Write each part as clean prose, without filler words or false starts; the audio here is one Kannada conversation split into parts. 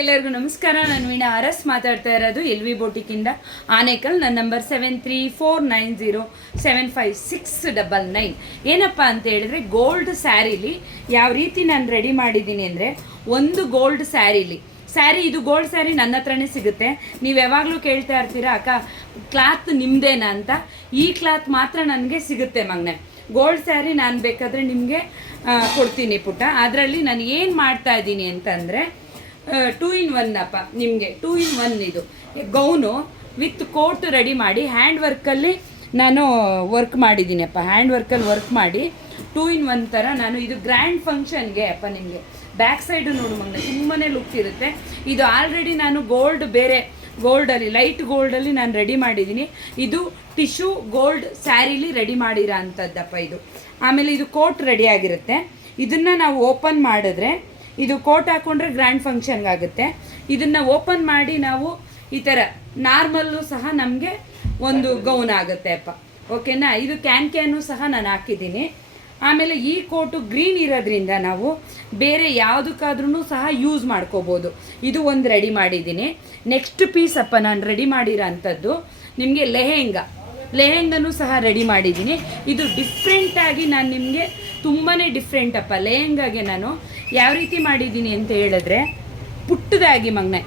ಎಲ್ಲರಿಗೂ ನಮಸ್ಕಾರ. ನಾನು ವೀಣಾ ಅರಸ್ ಮಾತಾಡ್ತಾ ಇರೋದು LV ಬೋಟಿಕಿಂದ ಆನೇಕಲ್. ನನ್ನ ನಂಬರ್ 7349075699. ಏನಪ್ಪ ಅಂತ ಹೇಳಿದ್ರೆ, ಗೋಲ್ಡ್ ಸ್ಯಾರಿಲಿ ಯಾವ ರೀತಿ ನಾನು ರೆಡಿ ಮಾಡಿದ್ದೀನಿ ಅಂದರೆ, ಒಂದು ಗೋಲ್ಡ್ ಸ್ಯಾರಿ ಇದು ಗೋಲ್ಡ್ ಸ್ಯಾರಿ ನನ್ನ ಹತ್ರನೇ ಸಿಗುತ್ತೆ. ನೀವು ಯಾವಾಗಲೂ ಕೇಳ್ತಾ ಇರ್ತೀರಾ, ಅಕ್ಕ ಕ್ಲಾತ್ ನಿಮ್ಮದೇನಾ ಅಂತ. ಈ ಕ್ಲಾತ್ ಮಾತ್ರ ನನಗೆ ಸಿಗುತ್ತೆ ಮಗನೆ. ಗೋಲ್ಡ್ ಸ್ಯಾರಿ ನಾನು ಬೇಕಾದರೆ ನಿಮಗೆ ಕೊಡ್ತೀನಿ ಪುಟ್ಟ. ಅದರಲ್ಲಿ ನಾನು ಏನು ಮಾಡ್ತಾ ಇದ್ದೀನಿ ಅಂತಂದರೆ, 2 in 1 ಅಪ್ಪ ನಿಮಗೆ. 2 in 1 ಇದು ಗೌನು ವಿತ್ ಕೋಟ್ ರೆಡಿ ಮಾಡಿ ಹ್ಯಾಂಡ್ ವರ್ಕಲ್ಲಿ ನಾನು ವರ್ಕ್ ಮಾಡಿದ್ದೀನಿ ಅಪ್ಪ. ಹ್ಯಾಂಡ್ ವರ್ಕಲ್ಲಿ ವರ್ಕ್ ಮಾಡಿ 2 in 1 ಥರ ನಾನು ಇದು ಗ್ರ್ಯಾಂಡ್ ಫಂಕ್ಷನ್ಗೆ ಅಪ್ಪ. ನಿಮಗೆ ಬ್ಯಾಕ್ ಸೈಡು ನೋಡು ಮಗನೆ, ತುಂಬಾ ಲುಕ್ ಇರುತ್ತೆ. ಇದು ಆಲ್ರೆಡಿ ನಾನು ಬೇರೆ ಗೋಲ್ಡಲ್ಲಿ, ಲೈಟ್ ಗೋಲ್ಡಲ್ಲಿ ನಾನು ರೆಡಿ ಮಾಡಿದ್ದೀನಿ. ಇದು ಟಿಶ್ಯೂ ಗೋಲ್ಡ್ ಸ್ಯಾರಿಲಿ ರೆಡಿ ಮಾಡಿರೋ ಅಂಥದ್ದಪ್ಪ ಇದು. ಆಮೇಲೆ ಇದು ಕೋಟ್ ರೆಡಿ ಆಗಿರುತ್ತೆ. ಇದನ್ನು ನಾವು ಓಪನ್ ಮಾಡಿದ್ರೆ, ಇದು ಕೋಟ್ ಹಾಕ್ಕೊಂಡ್ರೆ ಗ್ರ್ಯಾಂಡ್ ಫಂಕ್ಷನ್ಗೆ ಆಗುತ್ತೆ. ಇದನ್ನು ಓಪನ್ ಮಾಡಿ ನಾವು ಈ ಥರ ನಾರ್ಮಲ್ಲು ಸಹ ನಮಗೆ ಒಂದು ಗೌನ್ ಆಗುತ್ತೆ ಅಪ್ಪ. ಓಕೆನಾ. ಇದು ಕ್ಯಾನು ಸಹ ನಾನು ಹಾಕಿದ್ದೀನಿ. ಆಮೇಲೆ ಈ ಕೋಟು ಗ್ರೀನ್ ಇರೋದ್ರಿಂದ ನಾವು ಬೇರೆ ಯಾವುದಕ್ಕಾದ್ರೂ ಸಹ ಯೂಸ್ ಮಾಡ್ಕೋಬೋದು. ಇದು ಒಂದು ರೆಡಿ ಮಾಡಿದ್ದೀನಿ. ನೆಕ್ಸ್ಟ್ ಪೀಸ್ ಅಪ್ಪ ನಾನು ರೆಡಿ ಮಾಡಿರೋ ಅಂಥದ್ದು ನಿಮಗೆ ಲೆಹೆಂಗನೂ ಸಹ ರೆಡಿ ಮಾಡಿದ್ದೀನಿ. ಇದು ಡಿಫ್ರೆಂಟಾಗಿ ನಾನು ನಿಮಗೆ ತುಂಬಾ ಡಿಫ್ರೆಂಟ್ ಅಪ್ಪ. ಲೆಹೆಂಗಾಗೆ ನಾನು ಯಾವ ರೀತಿ ಮಾಡಿದ್ದೀನಿ ಅಂತ ಹೇಳಿದ್ರೆ, ಪುಟ್ಟದಾಗಿ ಮಗನೆ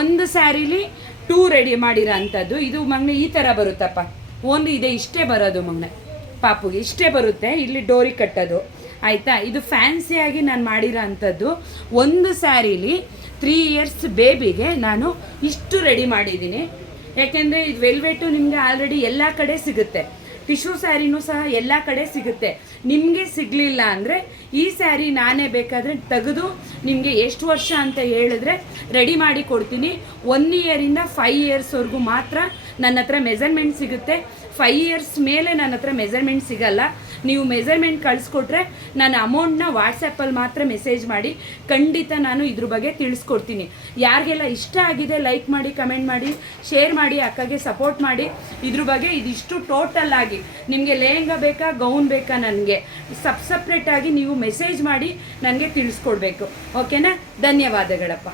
ಒಂದು ಸ್ಯಾರಿಲಿ 2 ರೆಡಿ ಮಾಡಿರೋ ಅಂಥದ್ದು. ಇದು ಮಗನೆ ಈ ಥರ ಬರುತ್ತಪ್ಪ. ಒಂದು ಇದೆ, ಇಷ್ಟೇ ಬರೋದು ಮಗನೆ. ಪಾಪುಗೆ ಇಷ್ಟೇ ಬರುತ್ತೆ. ಇಲ್ಲಿ ಡೋರಿ ಕಟ್ಟೋದು ಆಯಿತಾ. ಇದು ಫ್ಯಾನ್ಸಿಯಾಗಿ ನಾನು ಮಾಡಿರೋ ಅಂಥದ್ದು. ಒಂದು ಸ್ಯಾರಿಲಿ 3 years ಬೇಬಿಗೆ ನಾನು ಇಷ್ಟು ರೆಡಿ ಮಾಡಿದ್ದೀನಿ. ಯಾಕೆಂದರೆ ಇದು ವೆಲ್ವೆಟು ನಿಮಗೆ ಆಲ್ರೆಡಿ ಎಲ್ಲ ಕಡೆ ಸಿಗುತ್ತೆ. ಟಿಶ್ಯೂ ಸ್ಯಾರಿನೂ ಸಹ ಎಲ್ಲ ಕಡೆ ಸಿಗುತ್ತೆ. ನಿಮಗೆ ಸಿಗಲಿಲ್ಲ ಅಂದರೆ ಈ ಸ್ಯಾರಿ ನಾನೇ ಬೇಕಾದರೆ ತೆಗೆದು ನಿಮಗೆ ಎಷ್ಟು ವರ್ಷ ಅಂತ ಹೇಳಿದ್ರೆ ರೆಡಿ ಮಾಡಿ ಕೊಡ್ತೀನಿ. 1 yearಯಿಂದ 5 yearsವರೆಗೂ ಮಾತ್ರ ನನ್ನ ಹತ್ರ ಮೆಜರ್ಮೆಂಟ್ ಸಿಗುತ್ತೆ. 5 years ಮೇಲೆ ನನ್ನ ಹತ್ರ ಮೆಜರ್ಮೆಂಟ್ ಸಿಗಲ್ಲ. ನೀವು ಮೆಜರ್ಮೆಂಟ್ ಕಳಿಸ್ಕೊಟ್ರೆ ನಾನು ಅಮೌಂಟ್ನ ವಾಟ್ಸಪ್ಪಲ್ಲಿ ಮಾತ್ರ ಮೆಸೇಜ್ ಮಾಡಿ ಖಂಡಿತ ನಾನು ಇದ್ರ ಬಗ್ಗೆ ತಿಳಿಸ್ಕೊಡ್ತೀನಿ. ಯಾರಿಗೆಲ್ಲ ಇಷ್ಟ ಆಗಿದೆ ಲೈಕ್ ಮಾಡಿ, ಕಮೆಂಟ್ ಮಾಡಿ, ಶೇರ್ ಮಾಡಿ, ಅಕ್ಕಗೆ ಸಪೋರ್ಟ್ ಮಾಡಿ. ಇದ್ರ ಬಗ್ಗೆ ಇದಿಷ್ಟು ಟೋಟಲ್ ಆಗಿ ನಿಮಗೆ ಲೆಹಂಗಾ ಬೇಕಾ, ಗೌನ್ ಬೇಕಾ, ನನಗೆ ಸಪ್ರೇಟಾಗಿ ನೀವು ಮೆಸೇಜ್ ಮಾಡಿ ನನಗೆ ತಿಳಿಸ್ಕೊಡ್ಬೇಕು. ಓಕೆನಾ. ಧನ್ಯವಾದಗಳಪ್ಪ.